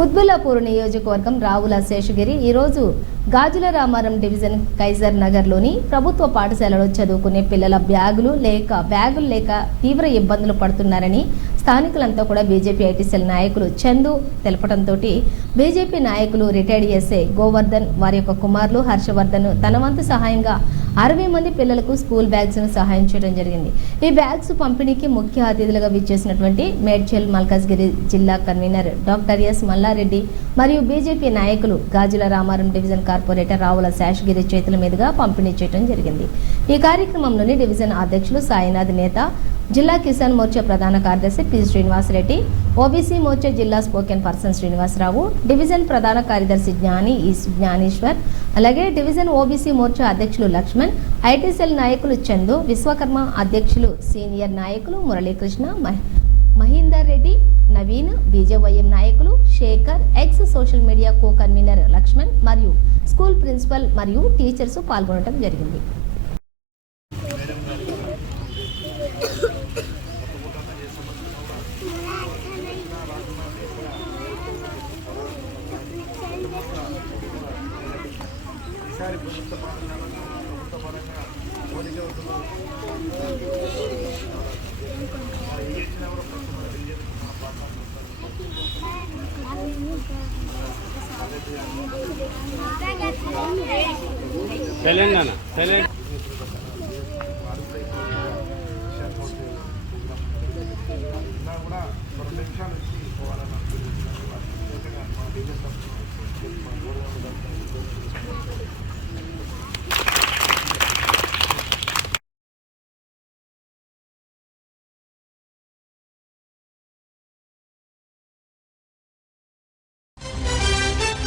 కుత్బుల్లాపూర్ నియోజకవర్గం రావుల శేషగిరి. ఈరోజు గాజుల Ramaram division Kaiser నగర్లోని ప్రభుత్వ పాఠశాలలో చదువుకునే పిల్లల బ్యాగులు లేక బ్యాగులు లేక తీవ్ర ఇబ్బందులు పడుతున్నారని స్థానికులంతా కూడా బీజేపీ ఐటీసీఎల్ నాయకులు చందు తెలపడంతో బీజేపీ నాయకులు రిటైర్డ్ ఎస్ఏ గోవర్ధన్ వారి యొక్క కుమారులు హర్షవర్ధన్ తన వంతు సహాయంగా అరవై మంది పిల్లలకు స్కూల్ బ్యాగ్స్ను సహాయం చేయడం జరిగింది. ఈ బ్యాగ్స్ పంపిణీకి ముఖ్య అతిథులుగా విచ్చేసినటువంటి మేడ్చల్ మల్కాజ్గిరి జిల్లా కన్వీనర్ డాక్టర్ ఎస్ మల్లారెడ్డి మరియు బీజేపీ నాయకులు గాజుల రామారం డివిజన్ కార్పొరేటర్ రావుల శేషగిరి చేతుల మీదుగా పంపిణీ చేయడం జరిగింది. ఈ కార్యక్రమంలోని డివిజన్ అధ్యక్షులు సాయినాథ్ నేత జిల్లా కిసాన్ మోర్చా ప్రధాన కార్యదర్శి పి శ్రీనివాసరెడ్డి ఓబీసీ మోర్చా జిల్లా స్పోకెన్ పర్సన్ శ్రీనివాసరావు డివిజన్ ప్రధాన కార్యదర్శి జ్ఞాని జ్ఞానేశ్వర్ అలాగే డివిజన్ ఓబీసీ మోర్చా అధ్యక్షులు లక్ష్మణ్ ఐటీసీఎల్ నాయకులు చందు విశ్వకర్మ అధ్యక్షులు సీనియర్ నాయకులు మురళీకృష్ణ మహ్- మహీందర్ రెడ్డి నవీన్ బీజేవైఎం నాయకులు Shekhar ex social media co convener Lakshman మరియు స్కూల్ ప్రిన్సిపల్ మరియు టీచర్స్ పాల్గొనడం జరిగింది. తెలంగాణ తెలంగాణ కూడా రెండు నిమిషాలు వచ్చి పోవాలని అనుకుంటున్నాను